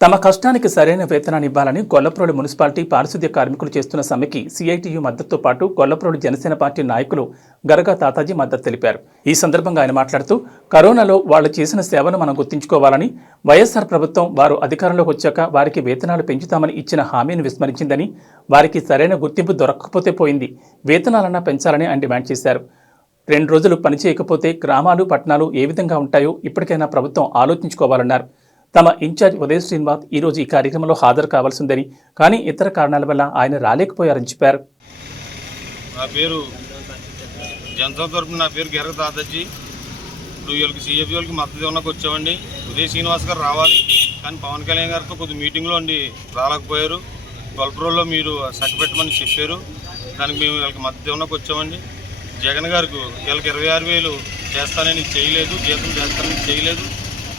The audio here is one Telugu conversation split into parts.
తమ కష్టానికి సరైన వేతనాన్ని ఇవ్వాలని గొల్లప్రోలు మున్సిపాలిటీ పారిశుద్ధ్య కార్మికులు చేస్తున్న సమ్మెకి సిఐటియు మద్దతుతో పాటు గొల్లప్రోలు జనసేన పార్టీ నాయకులు గరగా తాతాజీ మద్దతు తెలిపారు. ఈ సందర్భంగా ఆయన మాట్లాడుతూ కరోనాలో వాళ్లు చేసిన సేవను మనం గుర్తుంచుకోవాలని, వైఎస్ఆర్ ప్రభుత్వం వారు అధికారంలోకి వచ్చాక వారికి వేతనాలు పెంచుతామని ఇచ్చిన హామీని విస్మరించిందని, వారికి సరైన గుర్తింపు దొరకకపోతే పోయింది, వేతనాలన్నా పెంచాలని ఆయన డిమాండ్ చేశారు. 2 రోజులు పనిచేయకపోతే గ్రామాలు పట్టణాలు ఏ విధంగా ఉంటాయో ఇప్పటికైనా ప్రభుత్వం ఆలోచించుకోవాలన్నారు. తమ ఇన్ఛార్జ్ ఉదయ్ శ్రీనివాస్ ఈరోజు ఈ కార్యక్రమంలో హాజరు కావాల్సిందని, కానీ ఇతర కారణాల వల్ల ఆయన రాలేకపోయారని చెప్పారు. నా పేరు జనతా తరపున నా పేరు గరగా తాతాజీ. వీళ్ళకి సిఎఫ్ వాళ్ళకి మద్దతు ఇవ్వడానికి వచ్చామండి. ఉదయ్ శ్రీనివాస్ గారు రావాలి, కానీ పవన్ కళ్యాణ్ గారితో కొద్ది మీటింగ్లో ఉండి రాలేకపోయారు. గొల్లప్రోలులో మీరు పెట్టమని చెప్పారు, దానికి మేము వీళ్ళకి మద్దతు ఇవ్వడానికి వచ్చామండి. జగన్ గారికి వీళ్ళకి 26,000 చేస్తానని చేయలేదు, జీతం చేస్తానని చేయలేదు,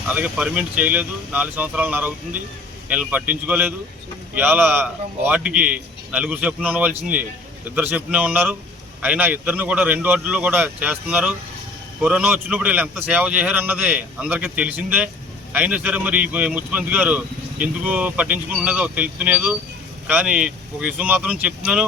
అలాగే పర్మిట్ చేయలేదు. 4 సంవత్సరాలు అవుతుంది, వీళ్ళని పట్టించుకోలేదు. ఇవాళ వార్డుకి 4 చెప్పున ఉండవలసింది 2 చెప్పునే ఉన్నారు. అయినా 2ని కూడా 2 వార్డుల్లో కూడా చేస్తున్నారు. కరోనా వచ్చినప్పుడు వీళ్ళు ఎంత సేవ చేశారన్నదే అందరికీ తెలిసిందే. అయినా సరే మరి ముఖ్యమంత్రి గారు ఎందుకు పట్టించుకుంటున్నదో తెలుపుతులేదు. కానీ ఒక విషయం మాత్రం చెప్తున్నాను,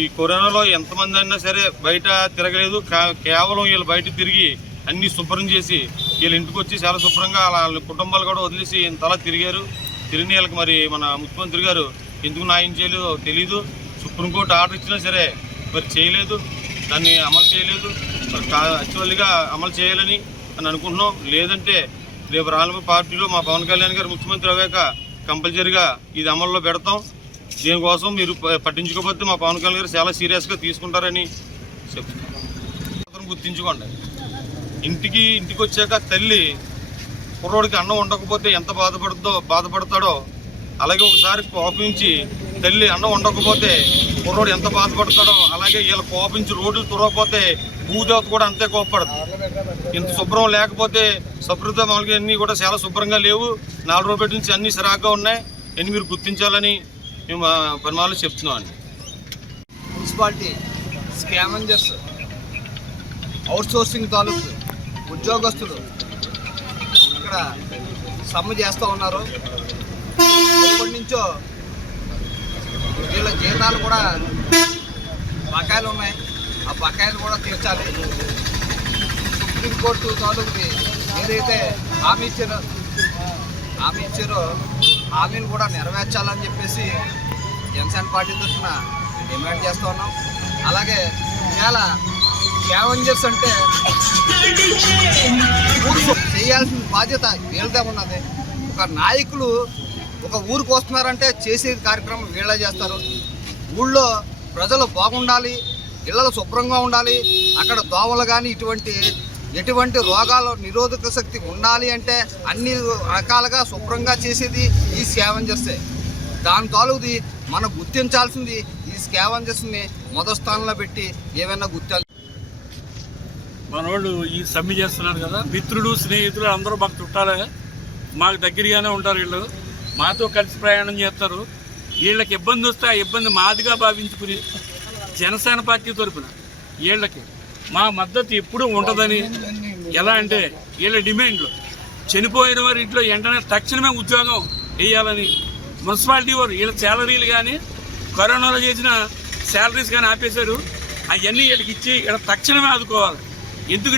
ఈ కరోనాలో ఎంతమంది అయినా సరే బయట తిరగలేదు. కేవలం వీళ్ళు బయట తిరిగి అన్నీ శుభ్రం చేసి వీళ్ళ ఇంటికి వచ్చి చాలా శుభ్రంగా వాళ్ళ కుటుంబాలు కూడా వదిలేసి ఇంతలా తిరిగారు. తిరిగిన వీళ్ళకి మరి మన ముఖ్యమంత్రి గారు ఎందుకు న్యాయం చేయలేదో తెలీదు. సుప్రీంకోర్టు ఆర్డర్ ఇచ్చినా సరే మరి చేయలేదు, దాన్ని అమలు చేయలేదు. మరి యాక్చువల్గా అమలు చేయాలని అనుకుంటున్నాం. లేదంటే రేపు రానున్న పార్టీలో మా పవన్ కళ్యాణ్ గారు ముఖ్యమంత్రి అవ్వాక కంపల్సరీగా ఇది అమల్లో పెడతాం. దీనికోసం మీరు పట్టించుకోకపోతే మా పవన్ కళ్యాణ్ గారు చాలా సీరియస్గా తీసుకుంటారని చెప్తున్నాం. గుర్తించుకోండి, ఇంటికి వచ్చాక తల్లి కుర్రోడికి అన్నం ఉండకపోతే ఎంత బాధపడతాడో, అలాగే ఒకసారి కోపించి తల్లి అన్నం ఉండకపోతే కుర్రోడు ఎంత బాధపడతాడో, అలాగే వీళ్ళ కోపించి రోడ్లు తురగకపోతే భూదేవత కూడా అంతే కోపపడదు. ఇంత శుభ్రం లేకపోతే శుభ్రత మామూలుగా అన్నీ కూడా చాలా శుభ్రంగా లేవు. 4 రోజుల నుంచి అన్నీ సరాగ్గా ఉన్నాయి. అన్నీ మీరు గుర్తించాలని మేము పరిమాణాలు చెప్తున్నాం అండి. మున్సిపాలిటీ స్కావెంజర్స్ అవుట్సోర్సింగ్ తాలూకు ఉద్యోగస్తులు ఇక్కడ సమ్మె చేస్తూ ఉన్నారు. ఎప్పటి నుంచో వీళ్ళ జీతాలు కూడా బకాయిలు ఉన్నాయి, ఆ బకాయిలు కూడా తీర్చాలి. సుప్రీంకోర్టు తాలూకుకి ఏదైతే హామీ ఇచ్చారో హామీలు కూడా నెరవేర్చాలని చెప్పేసి జనసేన పార్టీ తరఫున డిమాండ్ చేస్తూ ఉన్నాం. అలాగే ఇవాళ స్కావెంజర్స్ అంటే చేయాల్సిన బాధ్యత వీళ్ళదే ఉన్నది. ఒక నాయకులు ఒక ఊరికి వస్తున్నారంటే చేసే కార్యక్రమం వీళ్ళే చేస్తారు. ఊళ్ళో ప్రజలు బాగుండాలి, ఇళ్ళలో శుభ్రంగా ఉండాలి, అక్కడ దోమలు కానీ ఎటువంటి రోగాల నిరోధక శక్తి ఉండాలి అంటే అన్ని రకాలుగా శుభ్రంగా చేసేది ఈ స్కావెంజర్సే. దాని తాలూది మనం గుర్తించాల్సింది ఈ స్కావెంజర్స్ని మొదటి స్థానంలో పెట్టి ఏమైనా గుర్తించాలి. మన వాళ్ళు ఈ సమ్మె చేస్తున్నారు కదా, మిత్రులు స్నేహితులు అందరూ మాకు చుట్టాలే, మాకు దగ్గరగానే ఉంటారు. వీళ్ళు మాతో కలిసి ప్రయాణం చేస్తారు. వీళ్ళకి ఇబ్బంది వస్తే ఆ ఇబ్బంది మాదిగా భావించుకుని జనసేన పార్టీ తరఫున వీళ్ళకి మా మద్దతు ఎప్పుడూ ఉంటుందని, ఎలా అంటే వీళ్ళ డిమాండ్లు చనిపోయిన వారి ఇంట్లో వెంటనే తక్షణమే ఉద్యోగం వేయాలని, మున్సిపాలిటీ వారు వీళ్ళ శాలరీలు కానీ కరోనాలో చేసిన శాలరీస్ కానీ ఆపేశారు, అవన్నీ వీళ్ళకి ఇచ్చి వీళ్ళ తక్షణమే ఆదుకోవాలి. ఎందుకు